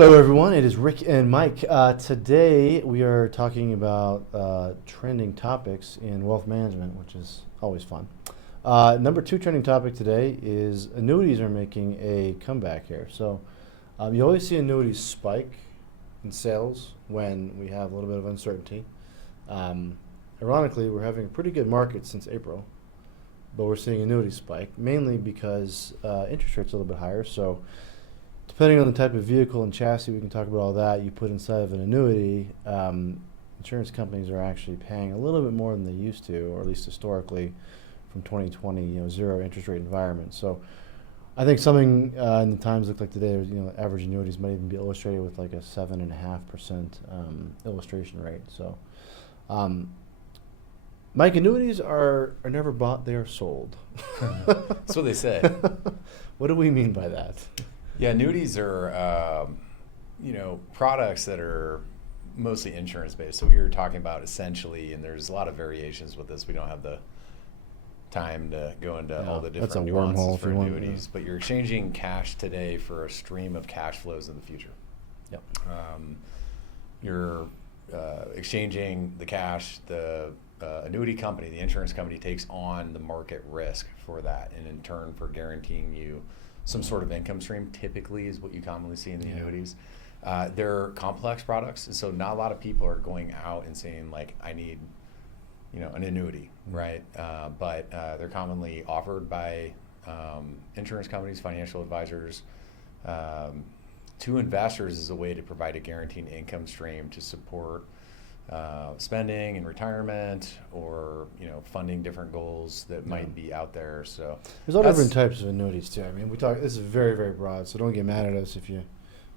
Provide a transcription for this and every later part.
Hello, everyone. It is Rick and Mike. Today we are talking about trending topics in wealth management, which is always fun. Number two trending topic today is annuities are making a comeback here. So you always see annuities spike in sales when we have a little bit of uncertainty. Ironically, we're having a pretty good market since April, but we're seeing annuities spike, mainly because interest rates are a little bit higher. So depending on the type of vehicle and chassis, we can talk about all that, you put inside of an annuity, insurance companies are actually paying a little bit more than they used to, or at least historically from 2020, zero interest rate environment. So I think something in the times look like today, average annuities might even be illustrated with like a 7.5% illustration rate. So Mike, annuities are never bought, they are sold. That's what they say. What do we mean by that? Yeah, annuities are, products that are mostly insurance-based. So we were talking about essentially, and there's a lot of variations with this. We don't have the time to go into all the different nuances for annuities. But you're exchanging cash today for a stream of cash flows in the future. Yep. You're exchanging the cash. The annuity company, the insurance company, takes on the market risk for that, and in turn for guaranteeing you some sort of income stream, typically is what you commonly see in the annuities. They're complex products, and so not a lot of people are going out and saying, like, I need an annuity, right? But they're commonly offered by insurance companies, financial advisors, to investors as a way to provide a guaranteed income stream to support spending and retirement, or funding different goals that might be out there. So there's all different types of annuities too. I mean, this is very, very broad, so don't get mad at us if you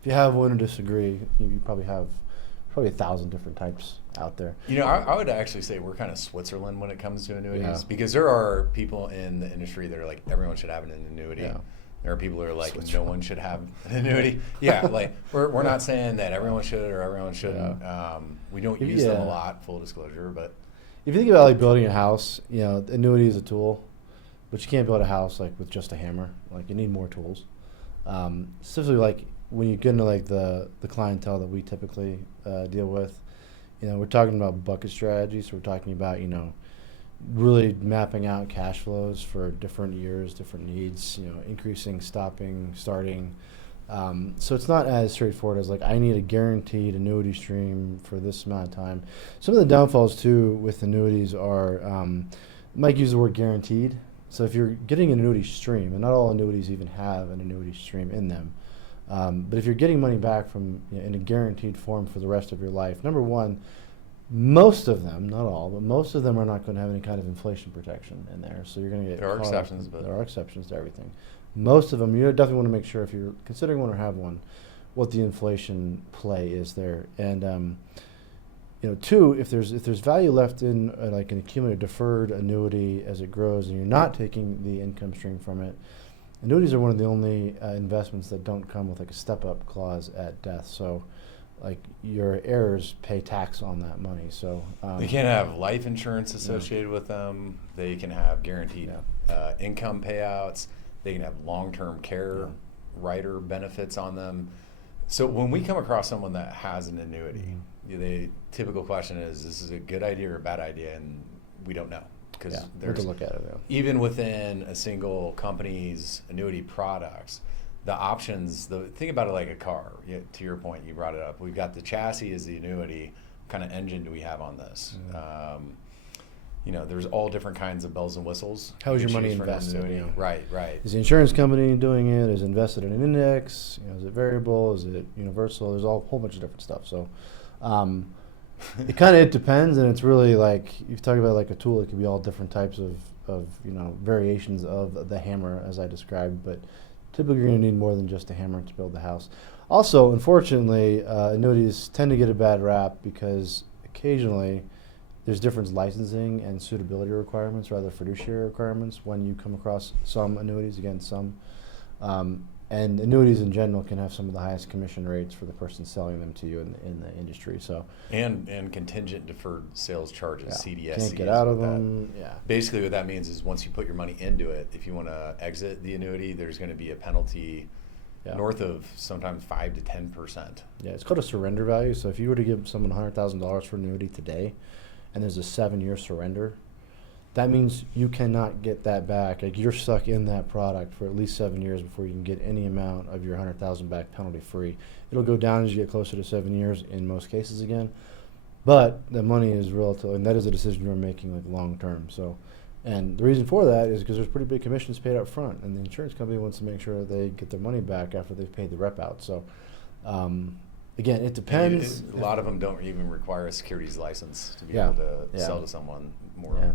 have one or disagree. You probably have 1,000 different types out there. I would actually say we're kind of Switzerland when it comes to annuities, because there are people in the industry that are like, everyone should have an annuity. Yeah. There are people who are like, no one should have an annuity. Yeah, like we're not saying that everyone should or everyone shouldn't. Yeah. We don't use them a lot, full disclosure. But if you think about like building a house, annuity is a tool, but you can't build a house like with just a hammer. Like you need more tools. Specifically, like when you get into like the clientele that we typically deal with, we're talking about bucket strategies. So we're talking about really mapping out cash flows for different years, different needs, increasing, stopping, starting. So it's not as straightforward as like, I need a guaranteed annuity stream for this amount of time. Some of the downfalls too with annuities are, Mike used the word guaranteed. So if you're getting an annuity stream, and not all annuities even have an annuity stream in them, but if you're getting money back from in a guaranteed form for the rest of your life, number one, most of them, not all, but most of them are not going to have any kind of inflation protection in there. So you're going to get. There are exceptions, but there are exceptions to everything. Most of them, you definitely want to make sure if you're considering one or have one, what the inflation play is there. And two, if there's value left in like an accumulated deferred annuity as it grows, and you're not taking the income stream from it, annuities are one of the only investments that don't come with like a step-up clause at death. So like your heirs pay tax on that money. So they can't have life insurance associated with them. They can have guaranteed income payouts. They can have long-term care rider benefits on them. So when we come across someone that has an annuity, the typical question is this a good idea or a bad idea? And we don't know, because there's to look at it, even within a single company's annuity products, the options, think about it like a car. To your point, you brought it up. We've got the chassis as the annuity. What kind of engine do we have on this? There's all different kinds of bells and whistles. How is your money invested? Right. Is the insurance company doing it? Is it invested in an index? Is it variable? Is it universal? There's a whole bunch of different stuff. So it depends, and it's really like, you talk about like a tool, it could be all different types of variations of the hammer as I described, but typically you're going to need more than just a hammer to build the house. Also, unfortunately, annuities tend to get a bad rap because occasionally there's different licensing and suitability requirements, rather fiduciary requirements, when you come across some annuities, against some. And annuities in general can have some of the highest commission rates for the person selling them to you in the industry. So and contingent deferred sales charges, CDSC. Can't get out of them. Basically, what that means is once you put your money into it, if you want to exit the annuity, there's going to be a penalty Yeah. north of sometimes 5 to 10%. Yeah, it's called a surrender value. So if you were to give someone $100,000 for annuity today, and there's a 7-year surrender, that means you cannot get that back. Like, you're stuck in that product for at least 7 years before you can get any amount of your $100,000 back penalty free. It'll go down as you get closer to 7 years in most cases again, but the money is relative, and that is a decision you're making like long term. So, and the reason for that is because there's pretty big commissions paid up front, and the insurance company wants to make sure they get their money back after they've paid the rep out. So, again, it depends. A lot of them don't even require a securities license to be Yeah. able to Yeah. sell to someone more. Yeah.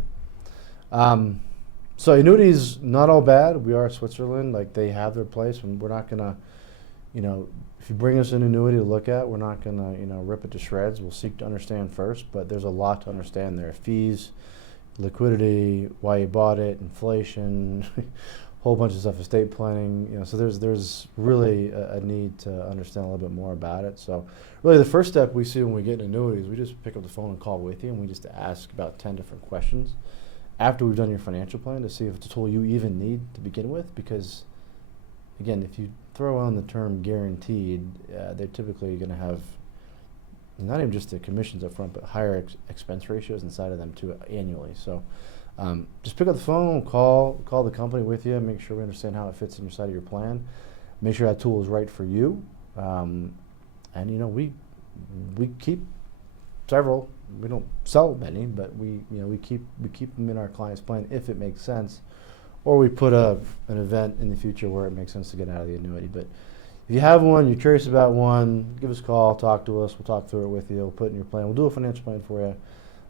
So annuities, not all bad. We are Switzerland. Like, they have their place, and we're not gonna, if you bring us an annuity to look at, we're not gonna, rip it to shreds. We'll seek to understand first, but there's a lot to understand there. Fees, liquidity, why you bought it, inflation, whole bunch of stuff, estate planning. So there's really a need to understand a little bit more about it. So really, the first step we see when we get annuities, we just pick up the phone and call with you, and we just ask about 10 different questions after we've done your financial plan to see if it's a tool you even need to begin with. Because, again, if you throw on the term guaranteed, they're typically going to have not even just the commissions up front, but higher expense ratios inside of them too annually. So just pick up the phone, call the company with you, make sure we understand how it fits in your side of your plan, make sure that tool is right for you. And we keep several. We don't sell many, but we keep them in our client's plan if it makes sense, or we put an event in the future where it makes sense to get out of the annuity. But if you have one, you're curious about one, give us a call, talk to us. We'll talk through it with you. We'll put it in your plan. We'll do a financial plan for you,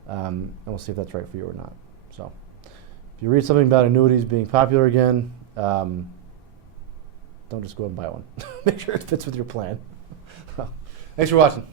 and we'll see if that's right for you or not. So if you read something about annuities being popular again, don't just go and buy one. Make sure it fits with your plan. Thanks for watching.